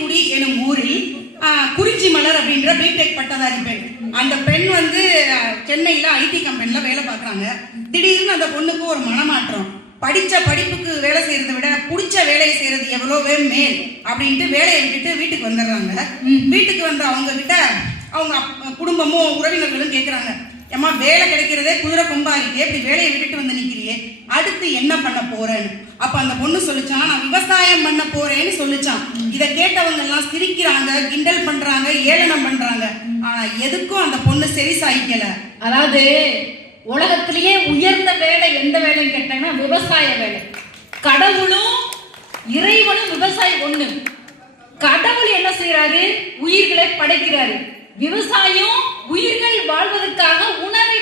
குடி எனும் ஊரில் குறிஞ்சி மலர் அப்படின்ற பிடெக் பட்டதாரி பெண். அந்த பெண் வந்து சென்னையில ஐடி கம்பெனில வேலை பார்க்குறாங்க. திடீர்னு அந்த பொண்ணுக்கு ஒரு மனமாற்றம். படிச்ச படிப்புக்கு வேலை செய்யறதை விட பிடிச்ச வேலையை செய்யறது எவ்வளோவே மேல் அப்படின்ட்டு வேலையை விட்டுட்டு வீட்டுக்கு வந்துடுறாங்க. வீட்டுக்கு வந்த அவங்க கிட்ட அவங்க குடும்பமும் உறவினர்களும் கேட்குறாங்க, ஏமா வேலை கிடைக்கிறதே குதிரை கொம்பாரிக்கே, இப்படி வேலையை விட்டுட்டு வந்து நிற்கிறியே, அடுத்து என்ன பண்ண போறேன்னு. அப்ப அந்த பொண்ணு சொல்லிச்சான், நான் விவசாயம் பண்ண போறேன்னு சொல்லிச்சான். இதை கேட்டவங்க எல்லாம் சிரிக்கிறாங்க, கிண்டல் பண்றாங்க, ஏளனம் பண்றாங்க. ஆனா எதுக்கும் அந்த பொண்ணு சரி சாய்க்கல. அதாவது உலகத்திலேயே உயர்ந்த வேலை எந்த வேலைன்னு கேட்டாங்கன்னா விவசாய வேலை. கடவுளும் இறைவனும் விவசாயம் ஒண்ணு. கடவுள் என்ன செய்யறாரு? உயிர்களை படைக்கிறாரு. விவசாயம் உயிர்கள் வாழ்வதற்காக உணவை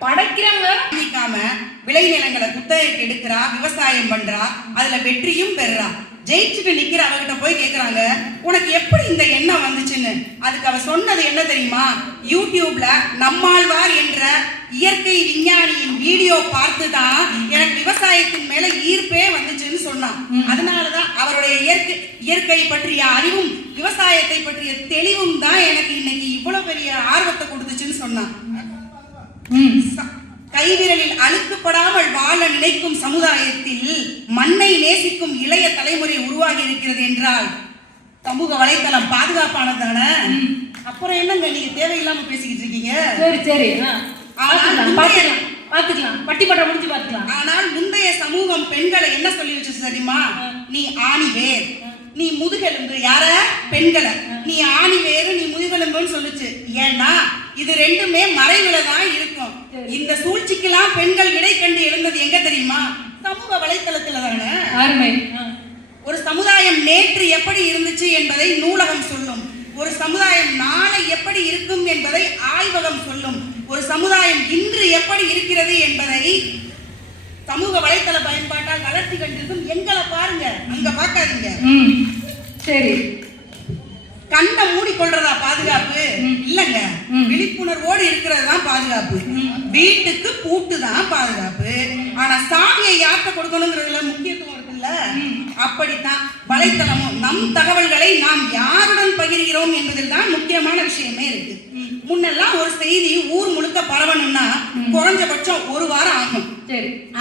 படைக்கிறாங்க. விளைநிலங்களை குத்தகைக்கு எடுக்கிறா, விவசாயம் பண்றா, அதுல வெற்றியும் பெறா. ஜெயிச்சுட்டு நிக்கிற அவகிட்ட போய் கேக்குறாங்க, உனக்கு எப்படி இந்த எண்ணம் வந்துச்சுன்னு. அதுக்கு அவ சொன்னது என்ன தெரியுமா? யூடியூப்ல நம்மாழ்வார் என்ற இயற்கை விஞ்ஞானியின் வீடியோ பார்த்துதான் எனக்கு விவசாயத்தின் மேல ஈர்ப்பே வந்துச்சுன்னு சொன்னான். அதனாலதான் அவருடைய இயற்கை பற்றிய அறிவும் விவசாயத்தை பற்றிய தெளிவும் தான் எனக்கு இன்னைக்கு இவ்வளவு பெரிய ஆர்வத்தை கொடுத்துச்சுன்னு சொன்னான். கைவிரலில் அழுக்கப்படாமல் வாழ நினைக்கும் சமுதாயத்தில் மண்ணை நேசிக்கும் இளைய தலைமுறை உருவாகி இருக்கிறது என்றால் சமூக வலைத்தளம் பாதுகாப்பானதான? அப்புறம் என்னங்க நீங்க தேவையில்லாம பேசிக்கிட்டு இருக்கீங்க? சரி பாத்துக்கலாம், பட்டிமன்றம் முடிஞ்சு பாத்துக்கலாம். ஆனால் முந்தைய சமூகம் பெண்களை என்ன சொல்லி வச்சு தெரியுமா? நீ ஆணி வேர், நீ முதுகெலும்பு. யார? பெண்களை. நீ ஆணி வேறு, நீ முதுகெலும்புன்னு சொல்லுச்சு. ஏன்னா இது ரெண்டுமே மறைவுல தான் இருக்கும். இந்த சூழ்ச்சிக்கெல்லாம் பெண்கள் விடை கண்டு எழுந்தது எங்க தெரியுமா? சமூக வலைத்தளத்துல தானே. ஒரு சமுதாயம் நேற்று எப்படி இருந்துச்சு என்பதை நூலகம் சொல்லும். ஒரு சமுதாயம் நாளை எப்படி இருக்கும் என்பதை ஆய்வகம் சொல்லும். ஒரு சமுதாயம் இன்று எப்படி இருக்கிறது என்பதை சமூக வலைத்தள பயன்பாட்டால் வளர்ச்சி கண்டிருக்கும். எங்களை பாருங்க, அங்க பார்க்காதீங்க. சரி, கண்ணை மூடிக்கொள்றதா பாதுகாப்பு? இல்லங்க, விழிப்புணர்வோடு இருக்கிறது தான் பாதுகாப்பு. வீட்டுக்கு பூட்டு தான் பாதுகாப்பு. ஆனா சாவியை யார்கிட்ட கொடுக்கணுங்கிறதுல முக்கியத்துவம் இருக்குல்ல. அப்படித்தான் வலைத்தளமும் நம் தகவல்களை நாம் யாருடன் பகிர்கிறோம் என்பதில் தான் முக்கியமான விஷயமே இருக்கு. முன்னெல்லாம் ஒரு செய்தி ஊர் முழுக்க பரவணும்னா குறைஞ்சபட்சம் ஒரு வாரம் ஆகும்.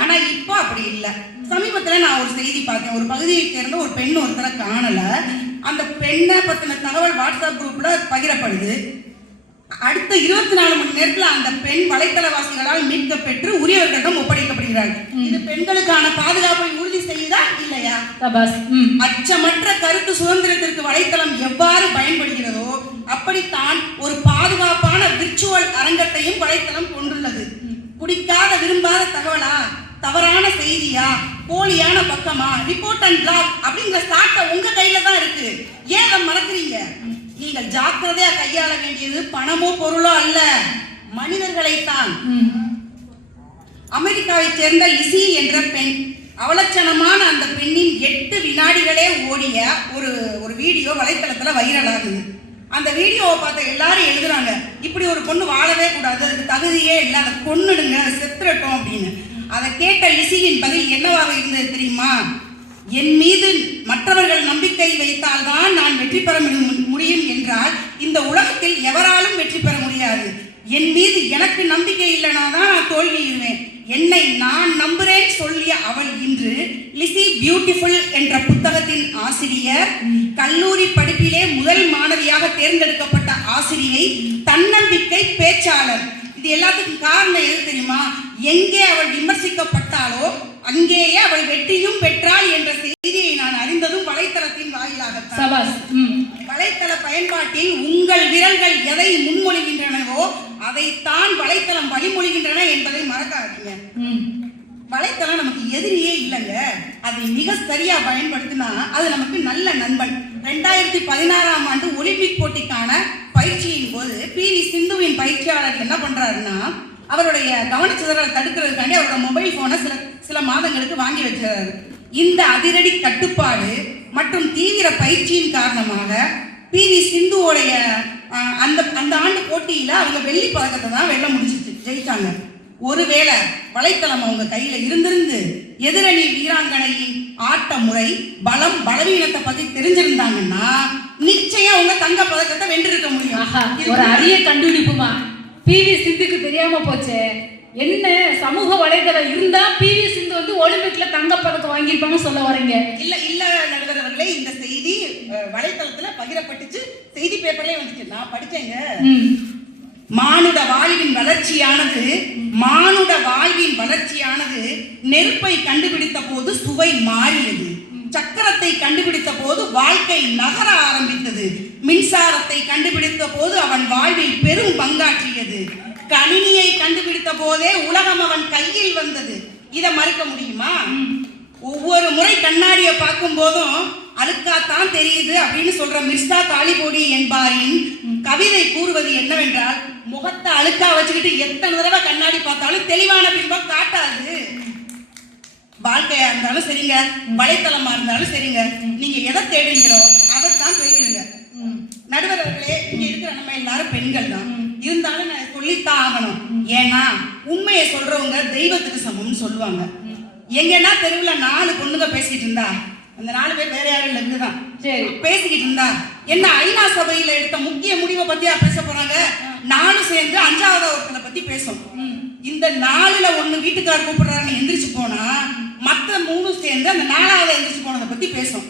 ஆனா இப்போ அப்படி இல்லை. சமீபத்துல நான் ஒரு செய்தி பார்த்தேன். ஒரு பகுதியை சேர்ந்த ஒரு பெண் ஒருத்தரை காணல. அந்த பெண்ணை பத்தின தகவல் வாட்ஸ்அப் குரூப்ல பகிரப்படுது. அடுத்த 24 மணி நேரத்துல அந்த பெண் வலைத்தளவாசிகளால் மீட்கப்பெற்று உரியவர்களிடம் ஒப்படைக்கப்படுகிறார். இது பெண்களுக்கான பாதுகாப்பை உறுதி செய்யுதா இல்லையா? அச்சமற்ற கருத்து சுதந்திரத்திற்கு வலைத்தளம் எவ்வாறு பயன்படுகிறதோ அப்படித்தான் ஒரு பாதுகாப்பான விர்ச்சுவல் அரங்கத்தையும் வலைத்தளம் கொண்டுள்ளது. பிடிக்காத விரும்பாத தகவலா, தவறான செய்தியா, போலியான பக்கமா, ரிப்போர்ட் அண்ட் பிளாக் அப்படிங்கிற சாட்டை உங்க கையில தான் இருக்கு. ஏன் அதை மறக்கிறீங்க? நீங்கள் ஜாக்கிரதையா கையாள வேண்டியது பணமோ பொருளோ அல்ல, மனிதர்களைத்தான். அமெரிக்காவை சேர்ந்த லிசி என்ற பெண், அவலட்சணமான அந்த பெண்ணின் 8 வினாடிகளே ஓடிய ஒரு வீடியோ வலைத்தளத்துல வைரல் ஆகுது. அந்த வீடியோவை பார்த்த எல்லாரும் எழுதுறாங்க, இப்படி ஒரு பொண்ணு வாழவே கூடாது, அதுக்கு தகுதியே இல்லை, அதை கொன்னுடுங்க, அதை செத்துறட்டும் அப்படின்னு. அதை கேட்ட லிசியின் பதில் என்னவாக இருந்தது தெரியுமா? என் மீது மற்றவர்கள் நம்பிக்கை வைத்தால்தான் நான் வெற்றி பெற முடியும் என்றால் இந்த உலகத்தில் எவராலும் வெற்றி பெற முடியாது. என் மீது எனக்கு நம்பிக்கை இல்லைனா தான் நான் தோல்வியுவேன். என்னை நான் நம்புறேன் சொல்லிய அவள் இன்று லிசி பியூட்டிஃபுல் என்ற புத்தகத்தின் ஆசிரியர், கல்லூரி படிப்பிலே முதல் மாணவியாக தேர்ந்தெடுக்கப்பட்ட ஆசிரியை, தன்னம்பிக்கை பேச்சாளர். இது எல்லாத்துக்கும் காரணம் எது தெரியுமா? எங்கே அவள் விமர்சிக்கப்பட்டாலோ அங்கேயே அவள் வெற்றியும் பெற்றாள் என்ற செய்தியை நான் அறிந்ததும் வலைத்தளத்தின் வாயிலாக. வலைத்தள பயன்பாட்டில் உங்கள் விரல்கள் எதை முன்மொழிகின்றனவோ அதைத்தான் வலைத்தளம் வழிமொழிகின்றன என்பதை மறக்காதீங்க. வலைத்தளம் நமக்கு எதிரியே இல்லைங்க. அதை மிக சரியா பயன்படுத்தினா அது நமக்கு நல்ல நண்பன். 2016ஆம் ஆண்டு ஒலிம்பிக் போட்டிக்கான பயிற்சியின் போது PV சிந்துவின் பயிற்சியாளர் என்ன பண்றாருன்னா, அவருடைய கவனச்சிதறலை தடுக்கிறதுக்காண்டி அவரோட மொபைல் போனை சில மாதங்களுக்கு வாங்கி வச்சாரு. இந்த அதிரடி கட்டுப்பாடு மற்றும் தீவிர பயிற்சியின் காரணமாக PV சிந்துவோடைய அந்த ஆண்டு போட்டியில அவங்க வெள்ளி பதக்கத்தை தான் வெல்ல முடிச்சிச்சு, ஜெயிச்சாங்க. ஒருவேளை வலைத்தளம் அவங்க கையில இருந்திருந்து எதிரணி வீராங்கனையின் ஆட்ட முறை, பலம், பலவீனத்தை பத்தி தெரிஞ்சிருந்தாங்கன்னா பெண் இருக்க முடியும்? ஆஹா, ஒரு அரிய கண்டுபிடிப்புமா. பிவி சிந்துக்கு தெரியாம போச்சே. என்ன சமூக வலைதளம் இருந்தா பிவி சிந்து வந்து ஒலிம்பிக்ல தங்கப்பதக்கம் வாங்கியிருப்பாங்க சொல்ல வரீங்க? இல்ல நடுவர் அவர்களே, இந்த செய்தி வலைத்தளத்துல பகிரப்பட்டுச்சு, செய்தி பேப்பர்லயே வந்துச்சு, நான் படிச்சேங்க. மானுட வாழ்வின் வளர்ச்சியானது நெருப்பை கண்டுபிடித்த போது சுவை மாறியது, சக்கரத்தை கண்டுபிடித்த போது வாழ்க்கை நகர ஆரம்பித்தது, மின்சாரத்தை கண்டுபிடித்த போது அவன் வாழ்வில் பெரும் பங்காற்றியது, கணினியை கண்டுபிடித்த போதே உலகம் அவன் கையில் வந்தது. இதை மறுக்க முடியுமா? ஒவ்வொரு முறை கண்ணாடியை பார்க்கும் போதும் அழுக்காத்தான் தெரியுது அப்படின்னு சொல்ற மிர்சா காலிபோடி என்பாரின் கவிதை கூறுவது என்னவென்றால், முகத்தை அழுக்கா வச்சுக்கிட்டு எத்தனை தடவை கண்ணாடி பார்த்தாலும் தெளிவான பிம்பம் காட்டாது. வாழ்க்கையா இருந்தாலும் சரிங்க, வலைத்தளமா இருந்தாலும் சரிங்க, நீங்க எதை தேடுறீங்களோ அதைத்தான் பெறுவீங்க. நடுவர் அவர்களே, இங்க இருக்கிற நம்ம எல்லாரும் பெண்கள் தான், இருந்தாலும் நான் சொல்லித்தான் ஆகணும். ஏன்னா உண்மையை சொல்றவங்க தெய்வத்துக்கு சமம்னு சொல்லுவாங்க. எங்கன்னா தெருவுல 4 பொண்ணுங்க பேசிக்கிட்டு இருந்தா, அந்த 4 பேர் வேற யாரும் இல்ல, இதுதான் சரி பேசிக்கிட்டு இருந்தா என்ன ஐநா சபையில எடுத்த முக்கிய முடிவை பத்தியா பேச போறாங்க? 4 சேர்ந்து 5வது ஒருத்தனை பத்தி பேசும். இந்த 4ல 1 வீட்டுக்காரர் கூப்பிடுறாருன்னு எந்திரிச்சு போனா மத்த 3 சேர்ந்து அந்த 4வது எந்திரிச்சு போனதை பத்தி பேசும்.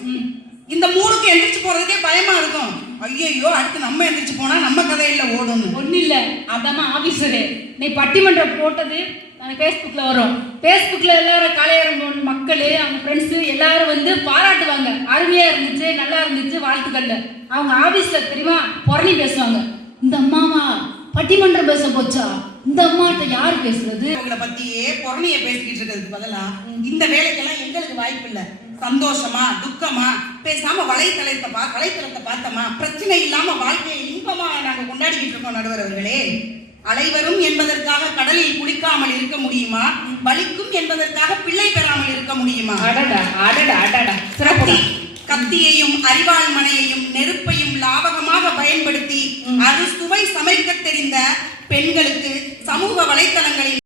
இந்த 3க்கு எந்திரிச்சு போறதுக்கே பயமா இருக்கும். ஐயோ, அடுத்து நம்ம எந்திரிச்சு போனா நம்ம கதையில ஓடும். ஒண்ணு இல்ல, அதாம ஆபீசரு நீ பட்டிமன்றம் போட்டது எனக்கு Facebookல வரும். Facebookல எல்லாரும் காலையரம் மக்கள், அவங்க ஃப்ரெண்ட்ஸ் எல்லாரும் வந்து பாராட்டுவாங்க, அருமையா இருந்துச்சு, நல்லா இருந்துச்சு, வாழ்த்துக்கள். அவங்க ஆபீஸ்ல தெரியுமா புரணி பேசுவாங்க, இந்த அம்மாவா பட்டிமன்றம் பேச போச்சா, இந்த அம்மாட்ட யாரு பேசுறது? உங்களை பத்தியே புறணிய பேசிக்கிட்டு இருக்கிறதுக்கு பதிலா இந்த வேலைக்கெல்லாம் எங்களுக்கு வாய்ப்பு இல்ல. சந்தோஷமா துக்கமா பேசாம வலைத்தளத்தை பார்த்தோமா, பிரச்சனை இல்லாம வாழ்க்கையை இன்பமா நாங்க கொண்டாடிக்கிட்டு இருக்கோம். நடுவர் அவர்களே, அலைவரும் என்பதற்காக கடலில் குளிக்காமல் இருக்க முடியுமா? வலிக்கும் என்பதற்காக பிள்ளை பெறாமல் இருக்க முடியுமா? கத்தியையும் அரிவாள் மனையையும் நெருப்பையும் லாபகமாக பயன்படுத்தி அறுசுவை சமைக்க தெரிந்த பெண்களுக்கு சமூக வலைத்தளங்களில்